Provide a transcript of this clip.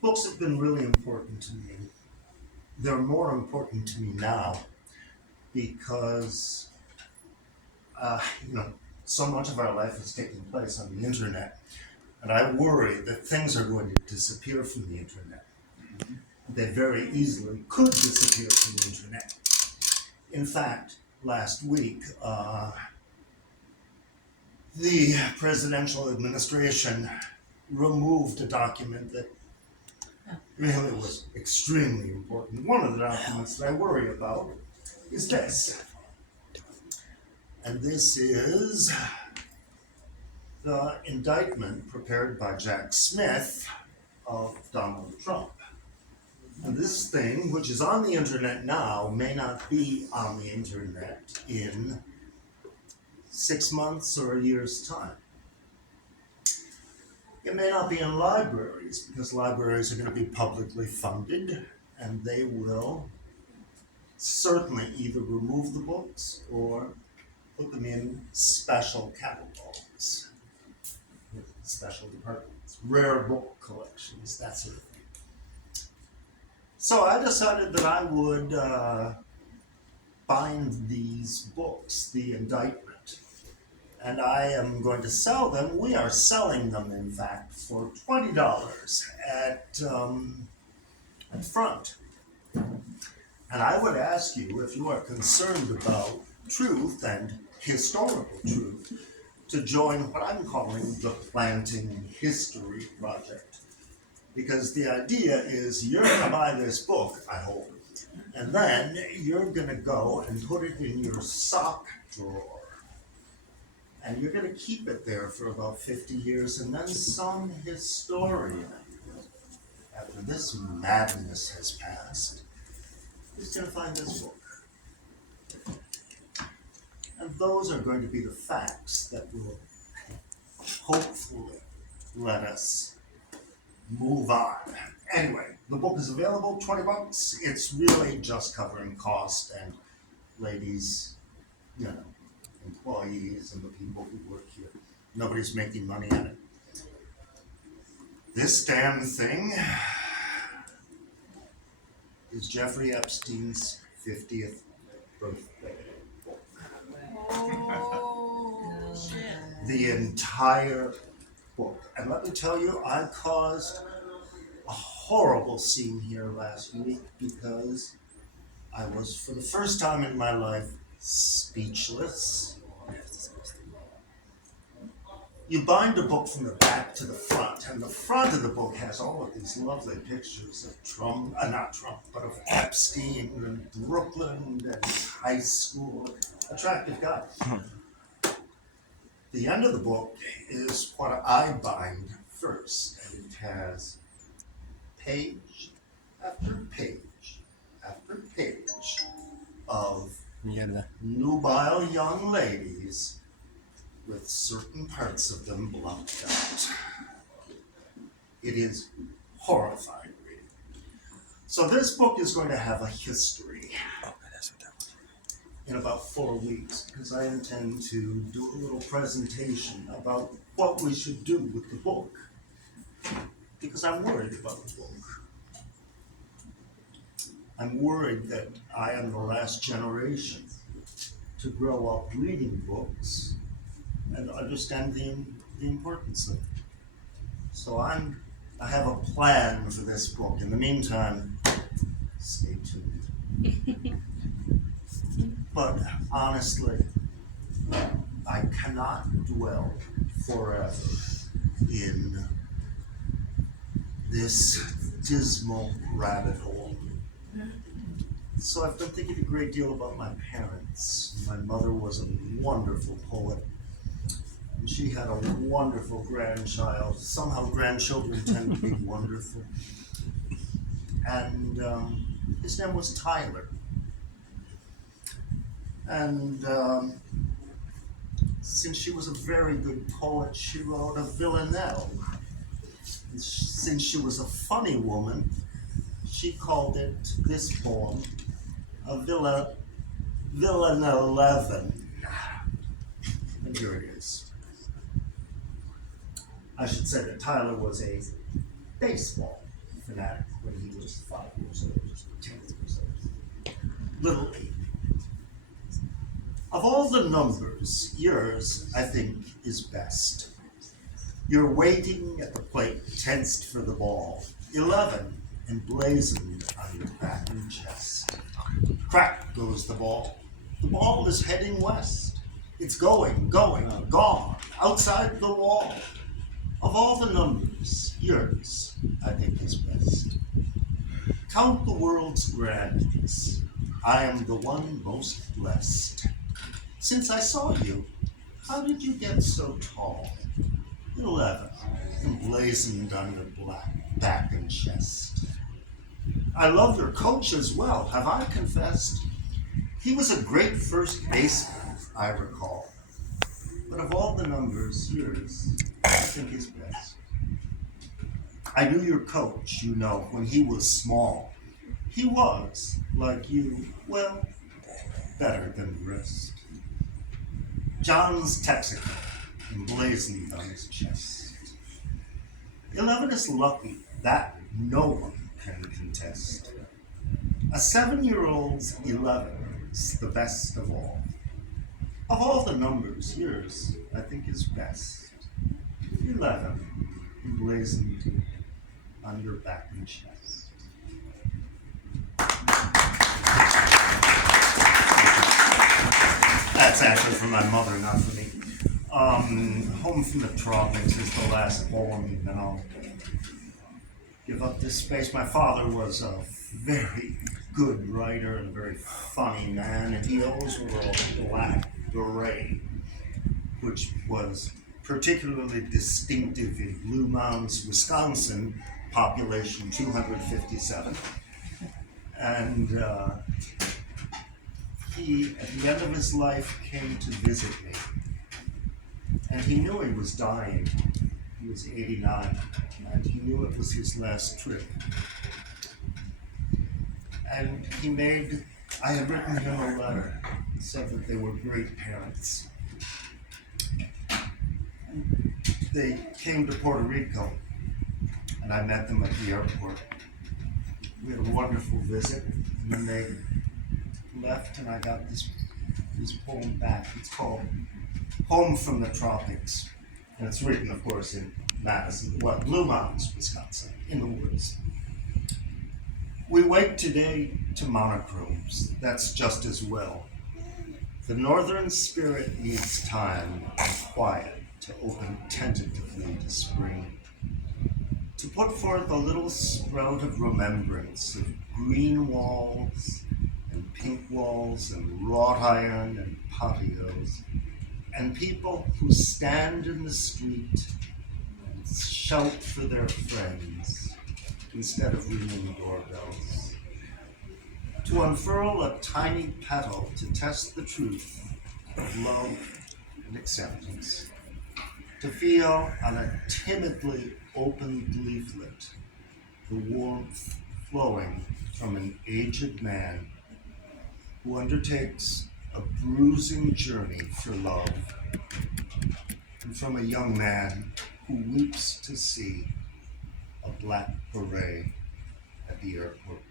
Books have been really important to me. They're more important to me now because, uh, you know, so much of our life is taking place on the internet. And I worry that things are going to disappear from the internet. They very easily could disappear from the internet. In fact, last week, the presidential administration removed a document that really was extremely important. One of the documents that I worry about is this. And this is the indictment prepared by Jack Smith of Donald Trump. And this thing, which is on the internet now, may not be on the internet in 6 months or a year's time. It may not be in libraries because libraries are going to be publicly funded and they will certainly either remove the books or put them in special catalogs, special departments, rare book collections, that sort of thing. So I decided that I would bind these books, the indictment, and I am going to sell them. We are selling them, in fact, for $20 at front. And I would ask you, if you are concerned about truth and historical truth, to join what I'm calling the Planting History Project. Because the idea is you're going to buy this book, I hope, and then you're going to go and put it in your sock drawer. And you're going to keep it there for about 50 years, and then some historian, after this madness has passed, is going to find this book. And those are going to be the facts that will hopefully let us move on. Anyway, the book is available, $20. It's really just covering cost and ladies, employees and the people who work here. Nobody's making money on it. This damn thing is Jeffrey Epstein's 50th birthday book. Oh, shit. The entire book. And let me tell you, I caused a horrible scene here last week because I was, for the first time in my life, speechless. You bind a book from the back to the front, and the front of the book has all of these lovely pictures of Trump, not Trump, but of Epstein and Brooklyn and high school. Attractive guy. The end of the book is what I bind first, and it has page after page after page of nubile young ladies with certain parts of them blocked out. It is horrifying reading. So this book is going to have a history in about 4 weeks because I intend to do a little presentation about what we should do with the book because I'm worried about the book. I'm worried that I am the last generation to grow up reading books and understand the importance of it. So I have a plan for this book. In the meantime, stay tuned. But honestly, I cannot dwell forever in this dismal rabbit hole. So I've been thinking a great deal about my parents. My mother was a wonderful poet. And she had a wonderful grandchild. Somehow grandchildren tend to be wonderful. And his name was Tyler. And since she was a very good poet, she wrote a villanelle. And since she was a funny woman, she called it, this poem, a villanelle. And here it is. I should say that Tyler was a baseball fanatic when he was 5 years old, 10 years old. Little 8. Of all the numbers, yours, I think, is best. You're waiting at the plate, tensed for the ball. 11, emblazoned on your back and chest. Crack goes the ball. The ball is heading west. It's going, gone, outside the wall. Of all the numbers, yours, I think, is best. Count the world's grandness. I am the one most blessed. Since I saw you, how did you get so tall? 11, emblazoned on your black back and chest. I love your coach as well, have I confessed? He was a great first baseman, I recall. But of all the numbers, yours, I think, is best. I knew your coach, you know, when he was small. He was, like you, well, better than the rest. John's Texaco, emblazoned on his chest. 11 is lucky, that no one can contest. A 7-year-old's 11's the best of all. Of all the numbers, yours, I think, is best. 11, emblazoned on your back and chest. That's actually from my mother, not for me. Home from the Tropics is the last poem, and then I'll give up this space. My father was a very good writer and a very funny man, and he always wore a black beret, which was particularly distinctive in Blue Mounds, Wisconsin, population 257. And he, at the end of his life, came to visit me. And he knew he was dying. He was 89, and he knew it was his last trip. And I had written him a letter, said that they were great parents. And they came to Puerto Rico, and I met them at the airport. We had a wonderful visit, and then they left, and I got this poem back. It's called Home from the Tropics, and it's written, of course, in Blue Mounds, Wisconsin, in the woods. We wake today to monochromes, that's just as well. The northern spirit needs time and quiet to open tentatively to spring, to put forth a little sprout of remembrance of green walls and pink walls and wrought iron and patios, and people who stand in the street and shout for their friends instead of ringing doorbells. To unfurl a tiny petal to test the truth of love and acceptance. To feel on a timidly opened leaflet the warmth flowing from an aged man who undertakes a bruising journey for love, and from a young man who weeps to see a black beret at the airport.